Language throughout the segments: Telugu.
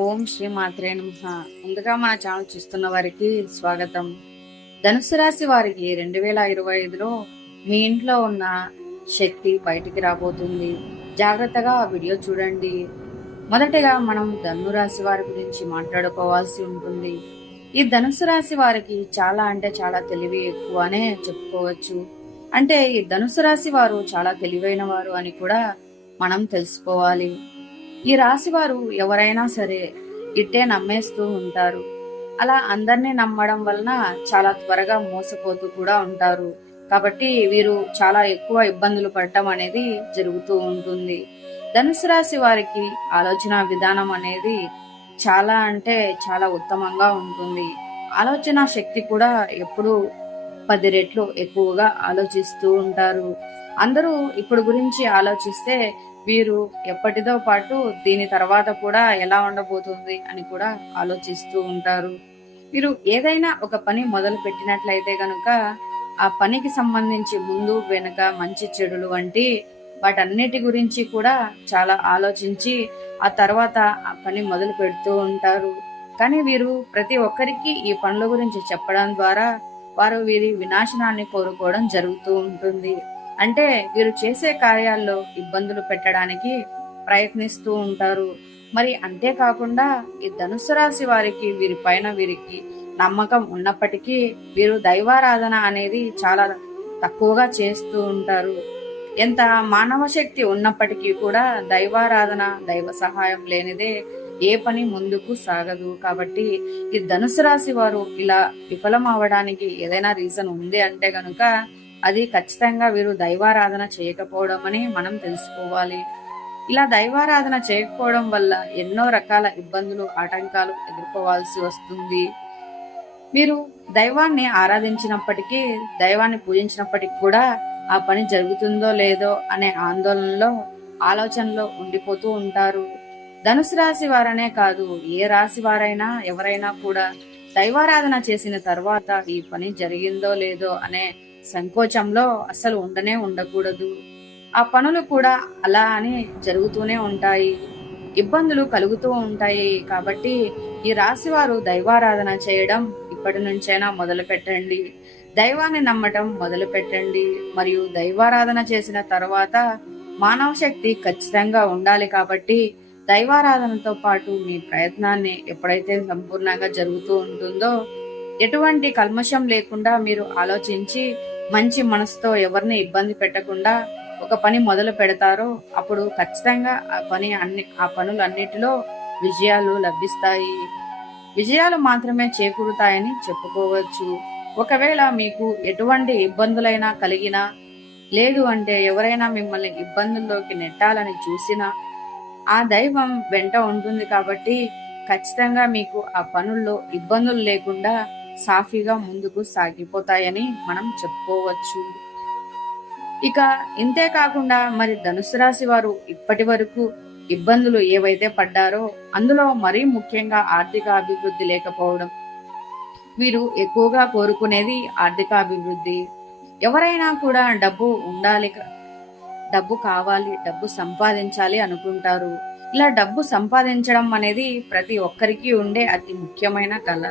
ఓం శ్రీ మాత్రే నమ. ముందుగా మన ఛానల్ చూస్తున్న వారికి స్వాగతం. ధనుసు రాశి వారికి రెండు వేల ఇరవై ఐదులో మీ ఇంట్లో ఉన్న శక్తి బయటికి రాబోతుంది. జాగ్రత్తగా ఆ వీడియో చూడండి. మొదటగా మనం ధను రాశి వారి గురించి మాట్లాడుకోవాల్సి ఉంటుంది. ఈ ధనుసు రాశి వారికి చాలా అంటే చాలా తెలివి ఎక్కువనే చెప్పుకోవచ్చు. అంటే ఈ ధనుసు రాశి వారు చాలా తెలివైన వారు అని కూడా మనం తెలుసుకోవాలి. ఈ రాశి వారు ఎవరైనా సరే ఇట్టే నమ్మేస్తూ ఉంటారు. అలా అందరినీ నమ్మడం వలన చాలా త్వరగా మోసపోతూ కూడా ఉంటారు. కాబట్టి వీరు చాలా ఎక్కువ ఇబ్బందులు పడటం అనేది జరుగుతూ ఉంటుంది. ధనుసు రాశి వారికి ఆలోచన విధానం అనేది చాలా అంటే చాలా ఉత్తమంగా ఉంటుంది. ఆలోచన శక్తి కూడా ఎప్పుడు పది రెట్లు ఎక్కువగా ఆలోచిస్తూ ఉంటారు. అందరూ ఇప్పుడు గురించి ఆలోచిస్తే వీరు ఎప్పటితో పాటు దీని తర్వాత కూడా ఎలా ఉండబోతుంది అని కూడా ఆలోచిస్తూ ఉంటారు. వీరు ఏదైనా ఒక పని మొదలు పెట్టినట్లయితే గనుక ఆ పనికి సంబంధించి ముందు వెనుక మంచి చెడులు వంటి వాటన్నిటి గురించి కూడా చాలా ఆలోచించి ఆ తర్వాత ఆ పని మొదలు పెడుతూ ఉంటారు. కానీ వీరు ప్రతి ఒక్కరికి ఈ పనుల గురించి చెప్పడం ద్వారా వారు వీరి వినాశనాన్ని కోరుకోవడం జరుగుతూ ఉంటుంది. అంటే వీరు చేసే కార్యాల్లో ఇబ్బందులు పెట్టడానికి ప్రయత్నిస్తూ ఉంటారు. మరి అంతేకాకుండా ఈ ధనుసు రాశి వారికి వీరి పైన వీరికి నమ్మకం ఉన్నప్పటికీ వీరు దైవారాధన అనేది చాలా తక్కువగా చేస్తూ ఉంటారు. ఎంత మానవ శక్తి ఉన్నప్పటికీ కూడా దైవారాధన దైవ సహాయం లేనిదే ఏ పని ముందుకు సాగదు. కాబట్టి ఈ ధనుసు రాశి వారు ఇలా విఫలం అవడానికి ఏదైనా రీజన్ ఉంది అంటే గనుక అది ఖచ్చితంగా వీరు దైవారాధన చేయకపోవడం అని మనం తెలుసుకోవాలి. ఇలా దైవారాధన చేయకపోవడం వల్ల ఎన్నో రకాల ఇబ్బందులు ఆటంకాలు ఎదుర్కోవాల్సి వస్తుంది. మీరు దైవాన్ని ఆరాధించినప్పటికీ దైవాన్ని పూజించినప్పటికీ కూడా ఆ పని జరుగుతుందో లేదో అనే ఆందోళనలో ఆలోచనలో ఉండిపోతూ ఉంటారు. ధనుసు రాశి వారనే కాదు ఏ రాశి వారైనా ఎవరైనా కూడా దైవారాధన చేసిన తర్వాత ఈ పని జరిగిందో లేదో అనే సంకోచంలో అసలు ఉండనే ఉండకూడదు. ఆ పనులు కూడా అలా అని జరుగుతూనే ఉంటాయి. ఇబ్బందులు కలుగుతూ ఉంటాయి. కాబట్టి ఈ రాశి వారు దైవారాధన చేయడం ఇప్పటి నుంచైనా మొదలు పెట్టండి దైవాన్ని నమ్మటం మొదలు పెట్టండి మరియు దైవారాధన చేసిన తర్వాత మానవ శక్తి ఖచ్చితంగా ఉండాలి కాబట్టి దైవారాధనతో పాటు మీ ప్రయత్నాన్ని ఎప్పుడైతే సంపూర్ణంగా జరుగుతూ ఉంటుందో ఎటువంటి కల్మషం లేకుండా మీరు ఆలోచించి మంచి మనసుతో ఎవరిని ఇబ్బంది పెట్టకుండా ఒక పని మొదలు పెడతారో అప్పుడు ఖచ్చితంగా ఆ పని అన్ని ఆ పనులు అన్నిటిలో విజయాలు లభిస్తాయి. విజయాలు మాత్రమే చేకూరుతాయని చెప్పుకోవచ్చు. ఒకవేళ మీకు ఎటువంటి ఇబ్బందులైనా కలిగినా లేదు అంటే ఎవరైనా మిమ్మల్ని ఇబ్బందుల్లోకి నెట్టాలని చూసినా ఆ దైవం వెంట ఉంటుంది కాబట్టి ఖచ్చితంగా మీకు ఆ పనుల్లో ఇబ్బందులు లేకుండా సాఫీగా ముందుకు సాగిపోతాయని మనం చెప్పుకోవచ్చు. ఇక ఇంతే కాకుండా మరి ధనుసు రాశి వారు ఇప్పటి వరకు ఇబ్బందులు ఏవైతే పడ్డారో అందులో మరీ ముఖ్యంగా ఆర్థిక అభివృద్ధి లేకపోవడం. వీరు ఎక్కువగా కోరుకునేది ఆర్థిక అభివృద్ధి. ఎవరైనా కూడా డబ్బు ఉండాలి డబ్బు కావాలి డబ్బు సంపాదించాలి అనుకుంటారు. ఇలా డబ్బు సంపాదించడం అనేది ప్రతి ఒక్కరికి ఉండే అతి ముఖ్యమైన కళ.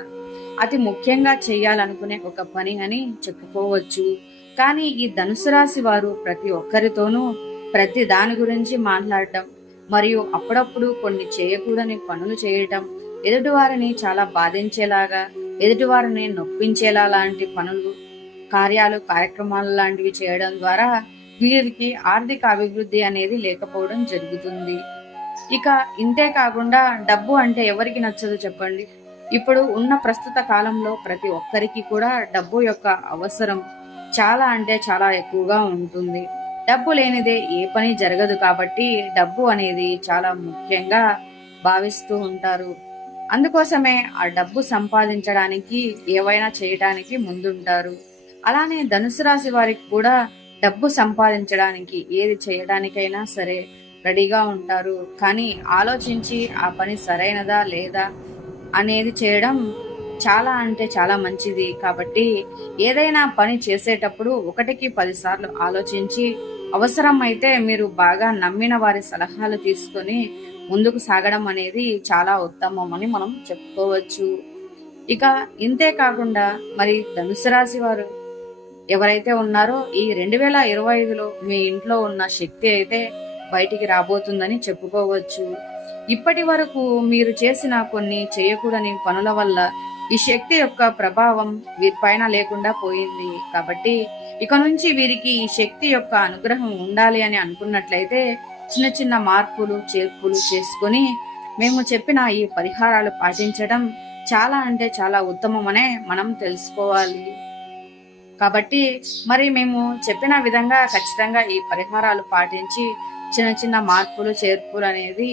అతి ముఖ్యంగా చేయాలనుకునే ఒక పని అని చెప్పుకోవచ్చు. కానీ ఈ ధనుసు రాశి వారు ప్రతి ఒక్కరితోనూ ప్రతి దాని గురించి మాట్లాడటం మరియు అప్పుడప్పుడు కొన్ని చేయకూడని పనులు చేయటం ఎదుటివారిని చాలా బాధించేలాగా ఎదుటివారిని నొప్పించేలా లాంటి పనులు కార్యాలు కార్యక్రమాలు లాంటివి చేయడం ద్వారా వీరికి ఆర్థిక అభివృద్ధి అనేది లేకపోవడం జరుగుతుంది. ఇక ఇంతే కాకుండా డబ్బు అంటే ఎవరికి నచ్చదు చెప్పండి? ఇప్పుడు ఉన్న ప్రస్తుత కాలంలో ప్రతి ఒక్కరికి కూడా డబ్బు యొక్క అవసరం చాలా అంటే చాలా ఎక్కువగా ఉంటుంది. డబ్బు లేనిదే ఏ పని జరగదు కాబట్టి డబ్బు అనేది చాలా ముఖ్యంగా భావిస్తూ ఉంటారు. అందుకోసమే ఆ డబ్బు సంపాదించడానికి ఏవైనా చేయటానికి ముందుంటారు. అలానే ధనుసు రాశి వారికి కూడా డబ్బు సంపాదించడానికి ఏది చేయడానికైనా సరే రెడీగా ఉంటారు. కానీ ఆలోచించి ఆ పని సరైనదా లేదా అనేది చేయడం చాలా అంటే చాలా మంచిది. కాబట్టి ఏదైనా పని చేసేటప్పుడు ఒకటికి పదిసార్లు ఆలోచించి అవసరం అయితే మీరు బాగా నమ్మిన వారి సలహాలు తీసుకొని ముందుకు సాగడం అనేది చాలా ఉత్తమం అని మనం చెప్పుకోవచ్చు. ఇక ఇంతే కాకుండా మరి ధనుసు రాశి వారు ఎవరైతే ఉన్నారో ఈ రెండు వేల ఇరవై ఐదులో మీ ఇంట్లో ఉన్న శక్తి అయితే బయటికి రాబోతుందని చెప్పుకోవచ్చు. ఇప్పటి వరకు మీరు చేసిన కొన్ని చేయకూడని పనుల వల్ల ఈ శక్తి యొక్క ప్రభావం వీరి పైన లేకుండా పోయింది. కాబట్టి ఇక నుంచి వీరికి ఈ శక్తి యొక్క అనుగ్రహం ఉండాలి అని అనుకున్నట్లయితే చిన్న చిన్న మార్పులు చేర్పులు చేసుకొని మేము చెప్పిన ఈ పరిహారాలు పాటించడం చాలా అంటే చాలా ఉత్తమమనే మనం తెలుసుకోవాలి. కాబట్టి మరి మేము చెప్పిన విధంగా ఖచ్చితంగా ఈ పరిహారాలు పాటించి చిన్న చిన్న మార్పులు చేర్పులు అనేది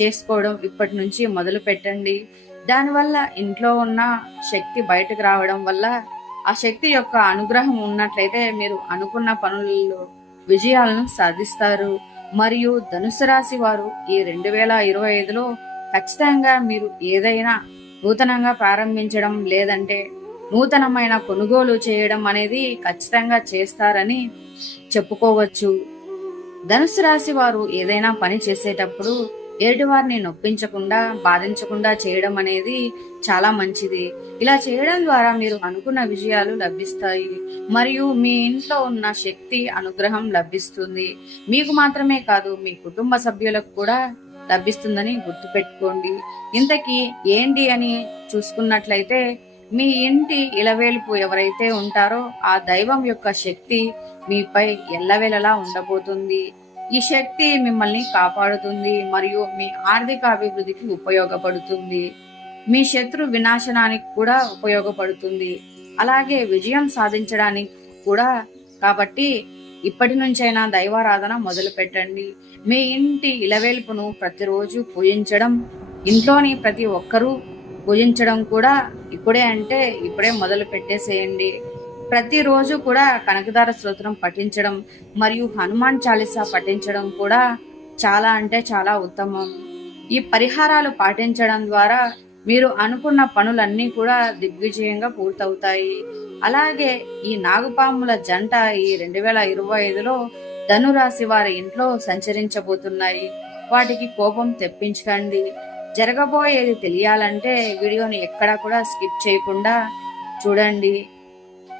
చేసుకోవడం ఇప్పటి నుంచి మొదలు పెట్టండి. దానివల్ల ఇంట్లో ఉన్న శక్తి బయటకు రావడం వల్ల ఆ శక్తి యొక్క అనుగ్రహం ఉన్నట్లయితే మీరు అనుకున్న పనులలో విజయాలను సాధిస్తారు. మరియు ధనుసు రాశి వారు ఈ రెండు వేల ఇరవై ఐదులో ఖచ్చితంగా మీరు ఏదైనా నూతనంగా ప్రారంభించడం లేదంటే నూతనమైన కొనుగోలు చేయడం అనేది ఖచ్చితంగా చేస్తారని చెప్పుకోవచ్చు. ధనుసు రాశి వారు ఏదైనా పని చేసేటప్పుడు ఎదుటివారిని నొప్పించకుండా బాధించకుండా చేయడం అనేది చాలా మంచిది. ఇలా చేయడం ద్వారా మీరు అనుకున్న విజయాలు లభిస్తాయి. మరియు మీ ఇంట్లో ఉన్న శక్తి అనుగ్రహం లభిస్తుంది. మీకు మాత్రమే కాదు మీ కుటుంబ సభ్యులకు కూడా లభిస్తుందని గుర్తుపెట్టుకోండి. ఇంతకీ ఏంటి అని చూసుకున్నట్లయితే మీ ఇంటి ఇలవేలుపు ఎవరైతే ఉంటారో ఆ దైవం యొక్క శక్తి మీపై ఎల్లవేళలా ఉండబోతుంది. ఈ శక్తి మిమ్మల్ని కాపాడుతుంది మరియు మీ ఆర్థిక అభివృద్ధికి ఉపయోగపడుతుంది. మీ శత్రు వినాశనానికి కూడా ఉపయోగపడుతుంది. అలాగే విజయం సాధించడానికి కూడా. కాబట్టి ఇప్పటి నుంచైనా దైవారాధన మొదలు పెట్టండి. మీ ఇంటి ఇలవేల్పును ప్రతిరోజు పూజించడం ఇంట్లోని ప్రతి ఒక్కరూ పూజించడం కూడా ఇప్పుడే అంటే ఇప్పుడే మొదలు పెట్టేసేయండి. ప్రతిరోజు కూడా కనకదార స్తోత్రం పఠించడం మరియు హనుమాన్ చాలీసా పఠించడం కూడా చాలా అంటే చాలా ఉత్తమం. ఈ పరిహారాలు పాటించడం ద్వారా మీరు అనుకున్న పనులన్నీ కూడా దిగ్విజయంగా పూర్తవుతాయి. అలాగే ఈ నాగుపాముల జంట ఈ రెండు వేల ఇరవై ఐదులో ధనురాశి వారి ఇంట్లో సంచరించబోతున్నాయి. వాటికి కోపం తెప్పించకండి. జరగబోయేది తెలియాలంటే వీడియోని ఎక్కడా కూడా స్కిప్ చేయకుండా చూడండి.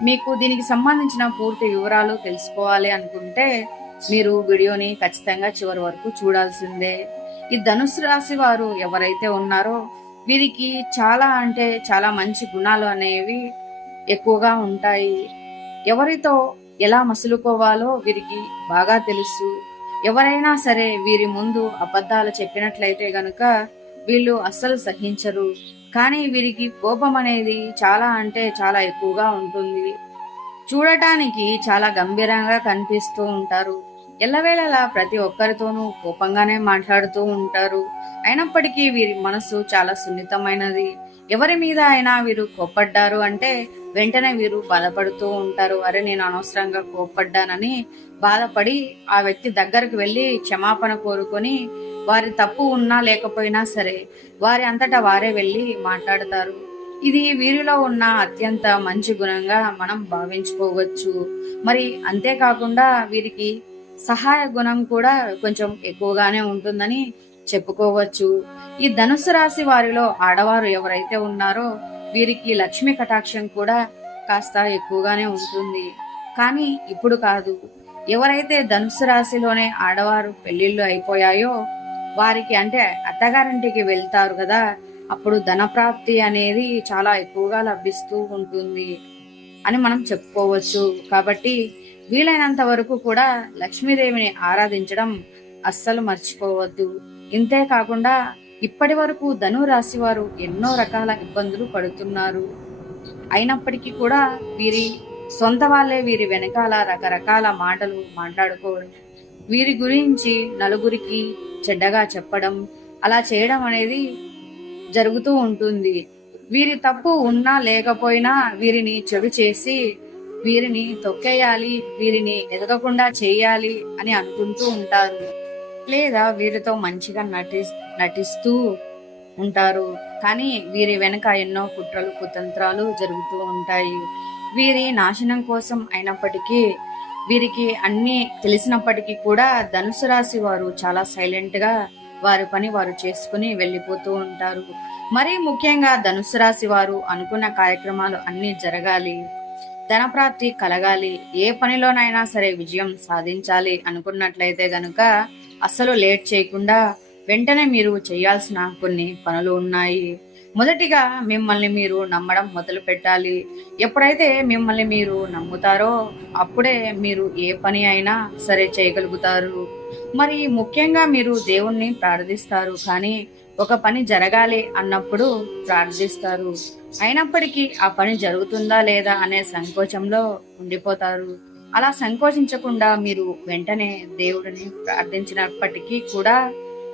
మీకు దీనికి సంబంధించిన పూర్తి వివరాలు తెలుసుకోవాలి అనుకుంటే మీరు వీడియోని ఖచ్చితంగా చివరి వరకు చూడాల్సిందే. ఈ ధనుసు రాశి వారు ఎవరైతే ఉన్నారో వీరికి చాలా అంటే చాలా మంచి గుణాలు అనేవి ఎక్కువగా ఉంటాయి. ఎవరితో ఎలా మసులుకోవాలో వీరికి బాగా తెలుసు. ఎవరైనా సరే వీరి ముందు అబద్ధాలు చెప్పినట్లయితే గనుక వీళ్ళు అస్సలు సహించరు. కానీ వీరికి కోపం అనేది చాలా అంటే చాలా ఎక్కువగా ఉంటుంది. చూడటానికి చాలా గంభీరంగా కనిపిస్తూ ఉంటారు. ఎల్లవేళలా ప్రతి ఒక్కరితోనూ కోపంగానే మాట్లాడుతూ ఉంటారు. అయినప్పటికీ వీరి మనసు చాలా సున్నితమైనది. ఎవరి మీద అయినా వీరు కోప్పడ్డారు అంటే వెంటనే వీరు బాధపడుతూ ఉంటారు. అరే నేను అనవసరంగా కోప్పడ్డానని బాధపడి ఆ వ్యక్తి దగ్గరకు వెళ్ళి క్షమాపణ కోరుకొని వారి తప్పు ఉన్నా లేకపోయినా సరే వారి అంతటా వారే వెళ్ళి మాట్లాడతారు. ఇది వీరిలో ఉన్న అత్యంత మంచి గుణంగా మనం భావించుకోవచ్చు. మరి అంతేకాకుండా వీరికి సహాయ గుణం కూడా కొంచెం ఎక్కువగానే ఉంటుందని చెప్పుకోవచ్చు. ఈ ధనుసు రాశి వారిలో ఆడవారు ఎవరైతే ఉన్నారో వీరికి లక్ష్మి కటాక్షం కూడా కాస్త ఎక్కువగానే ఉంటుంది. కానీ ఇప్పుడు కాదు. ఎవరైతే ధనుసు రాశిలోనే ఆడవారు పెళ్ళిళ్ళు అయిపోయాయో వారికి అంటే అత్తగారింటికి వెళ్తారు కదా అప్పుడు ధనప్రాప్తి అనేది చాలా ఎక్కువగా లభిస్తూ ఉంటుంది అని మనం చెప్పుకోవచ్చు. కాబట్టి వీలైనంత వరకు కూడా లక్ష్మీదేవిని ఆరాధించడం అస్సలు మర్చిపోవద్దు. ఇంతే కాకుండా ఇప్పటి వరకు ధను రాశి వారు ఎన్నో రకాల ఇబ్బందులు పడుతున్నారు. అయినప్పటికీ కూడా వీరి సొంత వాళ్ళే వీరి వెనకాల రకరకాల మాటలు మాట్లాడుకోవడం వీరి గురించి నలుగురికి చెడ్డగా చెప్పడం అలా చేయడం అనేది జరుగుతూ ఉంటుంది. వీరి తప్పు ఉన్నా లేకపోయినా వీరిని చెడు చేసి వీరిని తొక్కేయాలి వీరిని ఎదగకుండా చేయాలి అని అనుకుంటూ ఉంటారు. లేదా వీరితో మంచిగా నటి నటిస్తూ ఉంటారు. కానీ వీరి వెనక ఎన్నో కుట్రలు కుతంత్రాలు జరుగుతూ ఉంటాయి. వీరి నాశనం కోసం అయినప్పటికీ వీరికి అన్ని తెలిసినప్పటికీ కూడా ధనుసు రాశి వారు చాలా సైలెంట్గా వారి పని వారు చేసుకుని వెళ్ళిపోతూ ఉంటారు. మరీ ముఖ్యంగా ధనుసు రాశి వారు అనుకున్న కార్యక్రమాలు అన్ని జరగాలి ధనప్రాప్తి కలగాలి ఏ పనిలోనైనా సరే విజయం సాధించాలి అనుకున్నట్లయితే గనుక అస్సలు లేట్ చేయకుండా వెంటనే మీరు చేయాల్సిన కొన్ని పనులు ఉన్నాయి. మొదటిగా మిమ్మల్ని మీరు నమ్మడం మొదలు పెట్టాలి. ఎప్పుడైతే మిమ్మల్ని మీరు నమ్ముతారో అప్పుడే మీరు ఏ పని అయినా సరే చేయగలుగుతారు. మరి ముఖ్యంగా మీరు దేవుణ్ణి ప్రార్థిస్తారు. కానీ ఒక పని జరగాలి అన్నప్పుడు ప్రార్థిస్తారు. అయినప్పటికీ ఆ పని జరుగుతుందా లేదా అనే సంకోచంలో ఉండిపోతారు. అలా సంకోచించకుండా మీరు వెంటనే దేవుడిని ప్రార్థించినప్పటికీ కూడా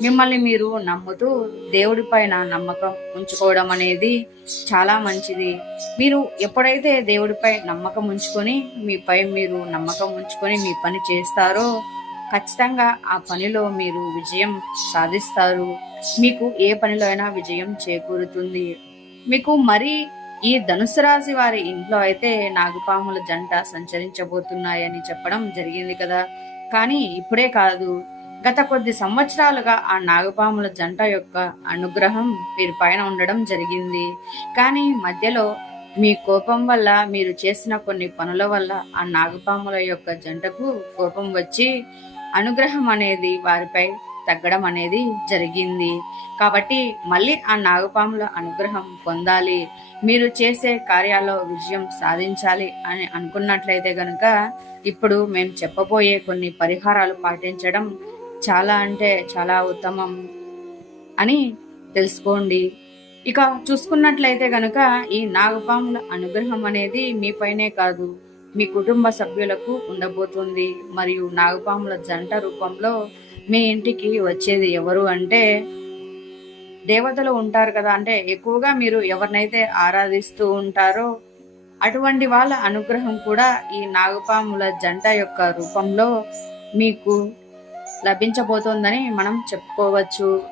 మిమ్మల్ని మీరు నమ్ముతూ దేవుడి పైన నమ్మకం ఉంచుకోవడం అనేది చాలా మంచిది. మీరు ఎప్పుడైతే దేవుడిపై నమ్మకం ఉంచుకొని మీపై మీరు నమ్మకం ఉంచుకొని మీ పని చేస్తారో ఖచ్చితంగా ఆ పనిలో మీరు విజయం సాధిస్తారు. మీకు ఏ పనిలో అయినా విజయం చేకూరుతుంది. మీకు మరి ఈ ధనుసు రాశి వారి ఇంట్లో అయితే నాగుపాముల జంట సంచరించబోతున్నాయని చెప్పడం జరిగింది కదా. కానీ ఇప్పుడే కాదు. గత కొద్ది సంవత్సరాలుగా ఆ నాగపాముల జంట యొక్క అనుగ్రహం వీరి పైన ఉండడం జరిగింది. కానీ మధ్యలో మీ కోపం వల్ల మీరు చేసిన కొన్ని పనుల వల్ల ఆ నాగపాముల యొక్క జంటకు కోపం వచ్చి అనుగ్రహం అనేది వారిపై తగ్గడం అనేది జరిగింది. కాబట్టి మళ్ళీ ఆ నాగపాముల అనుగ్రహం పొందాలి మీరు చేసే కార్యాల్లో విజయం సాధించాలి అని అనుకున్నట్లయితే కనుక ఇప్పుడు మేము చెప్పబోయే కొన్ని పరిహారాలు పాటించడం చాలా అంటే చాలా ఉత్తమం అని తెలుసుకోండి. ఇక చూసుకున్నట్లయితే గనక ఈ నాగపాముల అనుగ్రహం అనేది మీపైనే కాదు మీ కుటుంబ సభ్యులకు ఉండబోతుంది. మరియు నాగపాముల జంట రూపంలో మీ ఇంటికి వచ్చేది ఎవరు అంటే దేవతలు ఉంటారు కదా. అంటే ఎక్కువగా మీరు ఎవరినైతే ఆరాధిస్తూ ఉంటారో అటువంటి వాళ్ళ అనుగ్రహం కూడా ఈ నాగపాముల జంట యొక్క రూపంలో మీకు లభించబోతోందని మనం చెప్పుకోవచ్చు.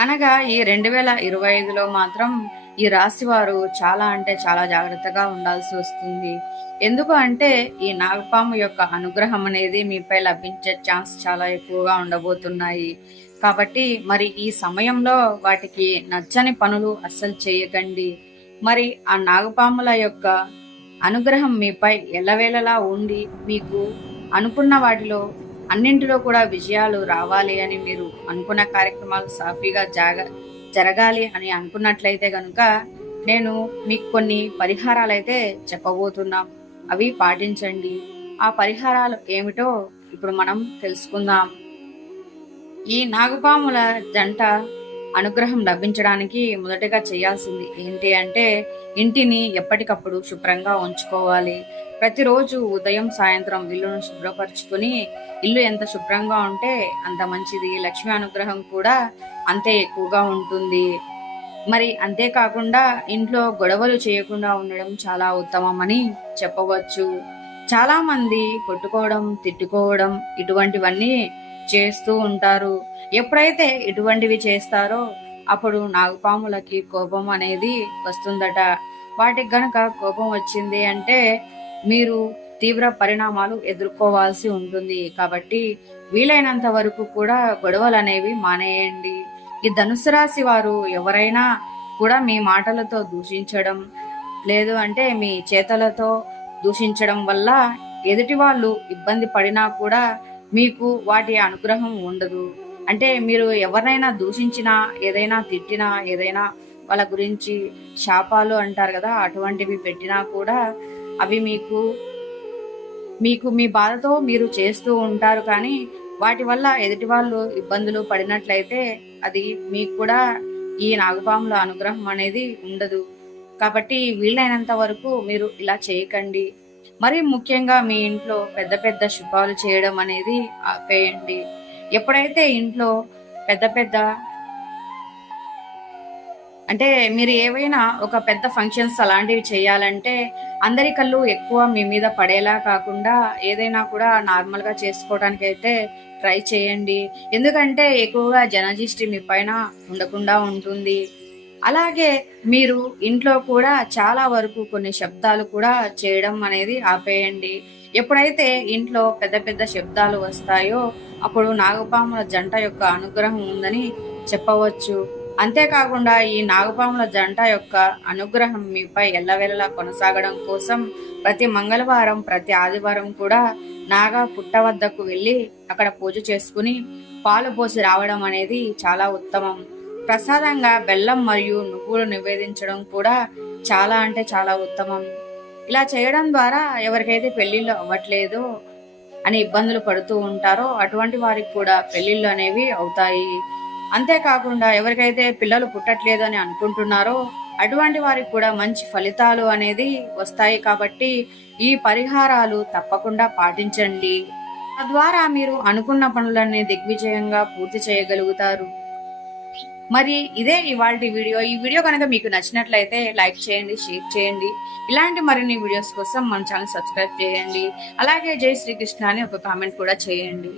అనగా ఈ రెండు వేల ఇరవై ఐదులో మాత్రం ఈ రాశి వారు చాలా అంటే చాలా జాగ్రత్తగా ఉండాల్సి వస్తుంది. ఎందుకు అంటే ఈ నాగపాము యొక్క అనుగ్రహం అనేది మీపై లభించే ఛాన్స్ చాలా ఎక్కువగా ఉండబోతున్నాయి. కాబట్టి మరి ఈ సమయంలో వాటికి నచ్చని పనులు అస్సలు చేయకండి. మరి ఆ నాగపాముల యొక్క అనుగ్రహం మీపై ఎల్లవేళలా ఉండి మీకు అనుకున్న వాటిలో అన్నింటిలో కూడా విజయాలు రావాలి అని మీరు అనుకున్న కార్యక్రమాలు సాఫీగా జాగ జరగాలి అని అనుకున్నట్లయితే కనుక నేను మీకు కొన్ని పరిహారాలు అయితే చెప్పబోతున్నాం. అవి పాటించండి. ఆ పరిహారాలు ఏమిటో ఇప్పుడు మనం తెలుసుకుందాం. ఈ నాగపాముల జంట అనుగ్రహం లభించడానికి మొదటగా చేయాల్సింది ఏంటి అంటే ఇంటిని ఎప్పటికప్పుడు శుభ్రంగా ఉంచుకోవాలి. ప్రతిరోజు ఉదయం సాయంత్రం ఇల్లును శుభ్రపరచుకుని ఇల్లు ఎంత శుభ్రంగా ఉంటే అంత మంచిది. లక్ష్మి అనుగ్రహం కూడా అంతే ఎక్కువగా ఉంటుంది. మరి అంతేకాకుండా ఇంట్లో గొడవలు చేయకుండా ఉండడం చాలా ఉత్తమం అని చెప్పవచ్చు. చాలామంది కొట్టుకోవడం తిట్టుకోవడం ఇటువంటివన్నీ చేస్తూ ఉంటారు. ఎప్పుడైతే ఇటువంటివి చేస్తారో అప్పుడు నాగపాములకి కోపం అనేది వస్తుందట. వాటికి గనక కోపం వచ్చింది అంటే మీరు తీవ్ర పరిణామాలు ఎదుర్కోవాల్సి ఉంటుంది. కాబట్టి వీలైనంత వరకు కూడా గొడవలు అనేవి మానేయండి. ఈ ధనుసు రాశి వారు ఎవరైనా కూడా మీ మాటలతో దూషించడం లేదు అంటే మీ చేతలతో దూషించడం వల్ల ఎదుటి వాళ్ళు ఇబ్బంది పడినా కూడా మీకు వాటి అనుగ్రహం ఉండదు. అంటే మీరు ఎవరినైనా దూషించినా ఏదైనా తిట్టినా ఏదైనా వాళ్ళ గురించి శాపాలు అంటారు కదా అటువంటివి పెట్టినా కూడా అవి మీకు మీకు మీ బాధతో మీరు చేస్తూ ఉంటారు. కానీ వాటి వల్ల ఎదుటి వాళ్ళు ఇబ్బందులు పడినట్లయితే అది మీకు కూడా ఈ నాగపాముల అనుగ్రహం అనేది ఉండదు. కాబట్టి వీలైనంత వరకు మీరు ఇలా చేయకండి. మరి ముఖ్యంగా మీ ఇంట్లో పెద్ద పెద్ద శుభాలు చేయడం అనేది ఆపేయండి ఎప్పుడైతే ఇంట్లో పెద్ద పెద్ద అంటే మీరు ఏవైనా ఒక పెద్ద ఫంక్షన్స్ అలాంటివి చేయాలంటే అందరి కళ్ళు ఎక్కువ మీ మీద పడేలా కాకుండా ఏదైనా కూడా నార్మల్గా చేసుకోవడానికి అయితే ట్రై చేయండి. ఎందుకంటే ఎక్కువగా జనజిష్టి మీ పైన ఉండకుండా ఉంటుంది. అలాగే మీరు ఇంట్లో కూడా చాలా వరకు కొన్ని శబ్దాలు కూడా చేయడం అనేది ఆపేయండి. ఎప్పుడైతే ఇంట్లో పెద్ద పెద్ద శబ్దాలు వస్తాయో అప్పుడు నాగపాముల జంట యొక్క అనుగ్రహం ఉందని చెప్పవచ్చు. అంతేకాకుండా ఈ నాగపాముల జంట యొక్క అనుగ్రహం మీపై ఎల్లవేళలా కొనసాగడం కోసం ప్రతి మంగళవారం ప్రతి ఆదివారం కూడా నాగా పుట్ట వద్దకు వెళ్ళి అక్కడ పూజ చేసుకుని పాలు పోసి రావడం అనేది చాలా ఉత్తమం. ప్రసాదంగా బెల్లం మరియు నువ్వులు నివేదించడం కూడా చాలా అంటే చాలా ఉత్తమం. ఇలా చేయడం ద్వారా ఎవరికైతే పెళ్ళిళ్ళు అవ్వట్లేదో అని ఇబ్బందులు పడుతూ ఉంటారో అటువంటి వారికి కూడా పెళ్ళిళ్ళు అనేవి అవుతాయి. అంతేకాకుండా ఎవరికైతే పిల్లలు పుట్టట్లేదు అని అనుకుంటున్నారో అటువంటి వారికి కూడా మంచి ఫలితాలు అనేది వస్తాయి కాబట్టి ఈ పరిహారాలు తప్పకుండా పాటించండి. తద్వారా మీరు అనుకున్న పనులన్నీ దిగ్విజయంగా పూర్తి చేయగలుగుతారు. మరి ఇదే ఇవాళ వీడియో. ఈ వీడియో కనుక మీకు నచ్చినట్లయితే లైక్ చేయండి షేర్ చేయండి. ఇలాంటి మరిన్ని వీడియోస్ కోసం మన ఛానల్ సబ్స్క్రైబ్ చేయండి. అలాగే జై శ్రీకృష్ణ అని ఒక కామెంట్ కూడా చేయండి.